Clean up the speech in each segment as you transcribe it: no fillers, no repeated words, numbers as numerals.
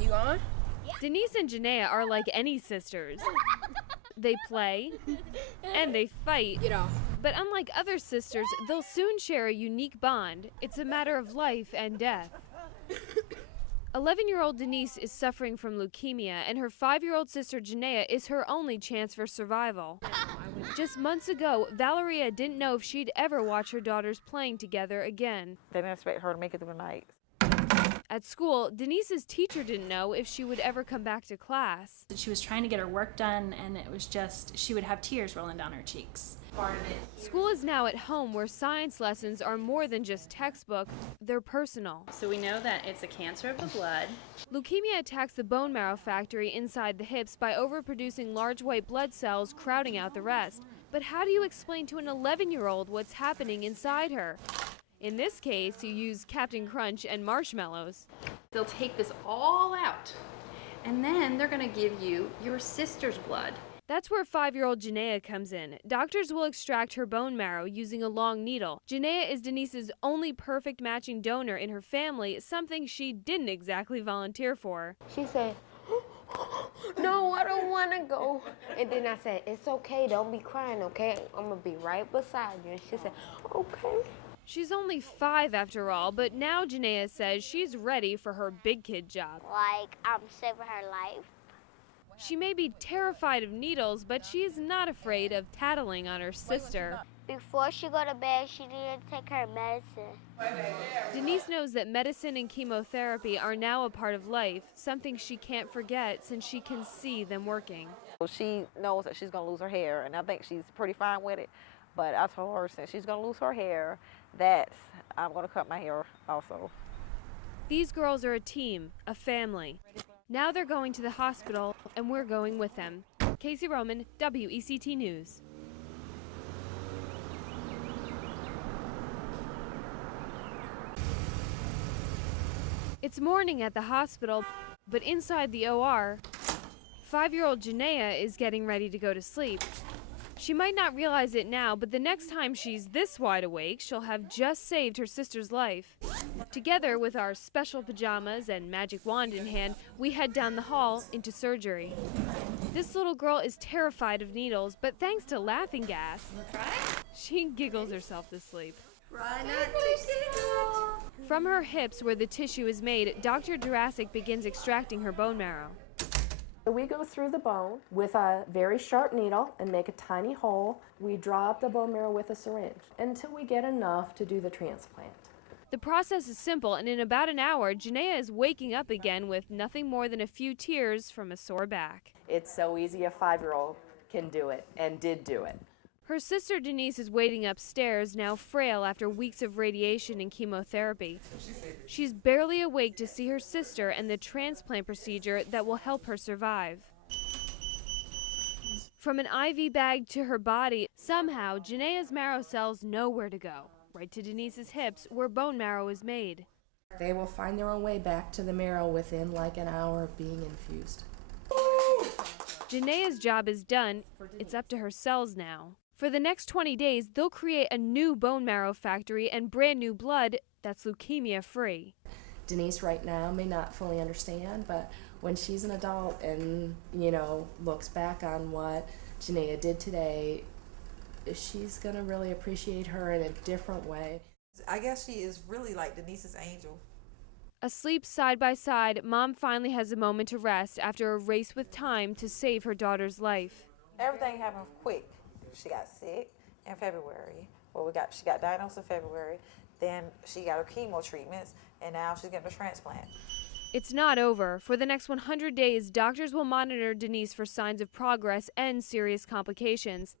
You on? Denise and Janaea are like any sisters. They play and they fight. Get off. But unlike other sisters, they'll soon share a unique bond. It's a matter of life and death. 11-year-old Denise is suffering from leukemia, and her 5-year-old sister Janaea is her only chance for survival. Just months ago, Valeria didn't know if she'd ever watch her daughters playing together again. They didn't expect her to make it through the night. At school, Denise's teacher didn't know if she would ever come back to class. She was trying to get her work done, and it was just, she would have tears rolling down her cheeks. School is now at home, where science lessons are more than just textbook, they're personal. So we know that it's a cancer of the blood. Leukemia attacks the bone marrow factory inside the hips by overproducing large white blood cells, crowding out the rest. But how do you explain to an 11-year-old what's happening inside her? In this case, you use Captain Crunch and marshmallows. They'll take this all out, and then they're going to give you your sister's blood. That's where 5-year-old Janaea comes in. Doctors will extract her bone marrow using a long needle. Janaea is Denise's only perfect matching donor in her family, something she didn't exactly volunteer for. She said, no, I don't want to go. And then I said, it's okay, don't be crying, okay? I'm going to be right beside you. And she said, okay. She's only 5 after all, but now Janaea says she's ready for her big kid job. Like, I'm saving her life. She may be terrified of needles, but she's not afraid of tattling on her sister. Before she go to bed, she needed to take her medicine. Denise knows that medicine and chemotherapy are now a part of life, something she can't forget since she can see them working. She knows that she's going to lose her hair, and I think she's pretty fine with it. But I told her since she's going to lose her hair, that I'm going to cut my hair also. These girls are a team, a family. Now they're going to the hospital, and we're going with them. Casey Roman, WECT News. It's morning at the hospital, but inside the OR, 5-year-old Janaea is getting ready to go to sleep. She might not realize it now, but the next time she's this wide awake, she'll have just saved her sister's life. Together with our special pajamas and magic wand in hand, we head down the hall into surgery. This little girl is terrified of needles, but thanks to laughing gas, she giggles herself to sleep. From her hips, where the tissue is made, Dr. Jurassic begins extracting her bone marrow. We go through the bone with a very sharp needle and make a tiny hole. We draw up the bone marrow with a syringe until we get enough to do the transplant. The process is simple, and in about an hour, Janaea is waking up again with nothing more than a few tears from a sore back. It's so easy, a 5-year-old can do it and did do it. Her sister Denise is waiting upstairs, now frail after weeks of radiation and chemotherapy. She's barely awake to see her sister and the transplant procedure that will help her survive. From an IV bag to her body, somehow Janaea's marrow cells know where to go, right to Denise's hips where bone marrow is made. They will find their own way back to the marrow within like an hour of being infused. Janaea's job is done. It's up to her cells now. For the next 20 days, they'll create a new bone marrow factory and brand new blood that's leukemia-free. Denise right now may not fully understand, but when she's an adult and, looks back on what Janaea did today, she's going to really appreciate her in a different way. I guess she is really like Denise's angel. Asleep side by side, Mom finally has a moment to rest after a race with time to save her daughter's life. Everything happened quick. She got sick in February. She got diagnosed in February. Then she got her chemo treatments, and now she's getting a transplant. It's not over. For the next 100 days, doctors will monitor Denise for signs of progress and serious complications.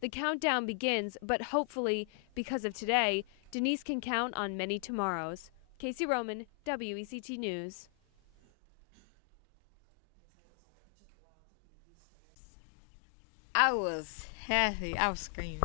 The countdown begins, but hopefully, because of today, Denise can count on many tomorrows. Casey Roman, WECT News. I was happy. I was screaming.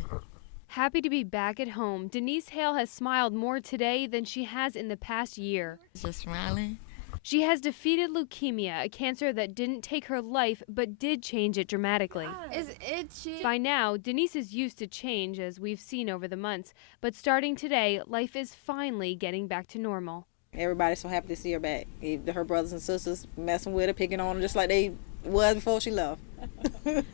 Happy to be back at home, Denise Hale has smiled more today than she has in the past year. Just smiling. She has defeated leukemia, a cancer that didn't take her life but did change it dramatically. It's itchy. By now, Denise is used to change, as we've seen over the months, but starting today, life is finally getting back to normal. Everybody's so happy to see her back. Her brothers and sisters messing with her, picking on her just like they was before she left.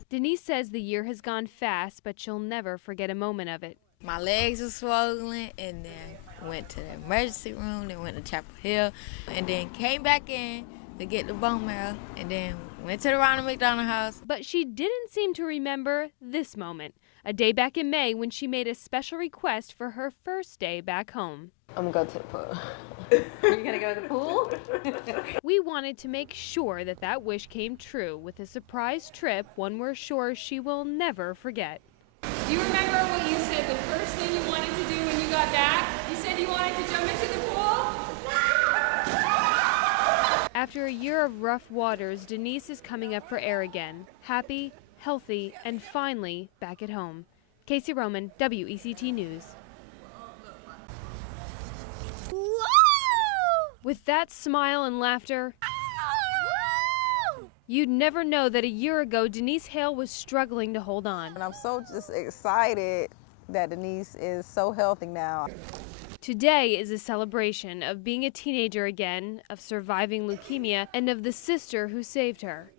Denise says the year has gone fast, but she'll never forget a moment of it. My legs were swollen, and then went to the emergency room, then went to Chapel Hill, and then came back in to get the bone marrow, and then went to the Ronald McDonald House. But she didn't seem to remember this moment, a day back in May when she made a special request for her first day back home. I'm gonna go to the pool. Are you gonna go to the pool? We wanted to make sure that that wish came true with a surprise trip, one we're sure she will never forget. Do you remember what you said the first thing you wanted to do when you got back? You said you wanted to jump into the pool? After a year of rough waters, Denise is coming up for air again. Happy, healthy, and finally back at home. Casey Roman, WECT News. With that smile and laughter, you'd never know that a year ago Denise Hale was struggling to hold on. And I'm so just excited that Denise is so healthy now. Today is a celebration of being a teenager again, of surviving leukemia, and of the sister who saved her.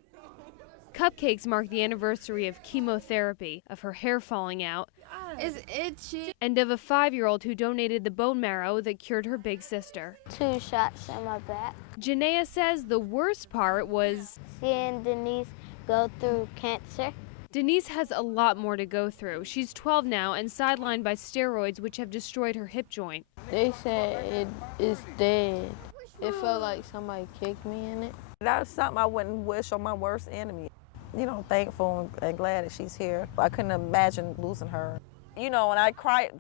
Cupcakes mark the anniversary of chemotherapy, of her hair falling out, It's itchy. and of a 5-year-old who donated the bone marrow that cured her big sister. 2 shots in my back. Janaea says the worst part was Seeing Denise go through cancer. Denise has a lot more to go through. She's 12 now and sidelined by steroids which have destroyed her hip joint. They said it's dead. It felt like somebody kicked me in it. That's something I wouldn't wish on my worst enemy. You know, thankful and glad that she's here. I couldn't imagine losing her. You know, and I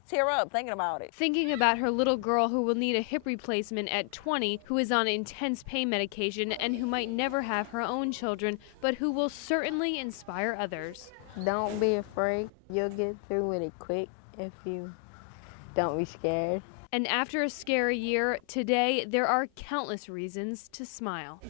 tear up thinking about it. Thinking about her little girl who will need a hip replacement at 20, who is on intense pain medication and who might never have her own children, but who will certainly inspire others. Don't be afraid. You'll get through with it quick if you don't be scared. And after a scary year, today there are countless reasons to smile.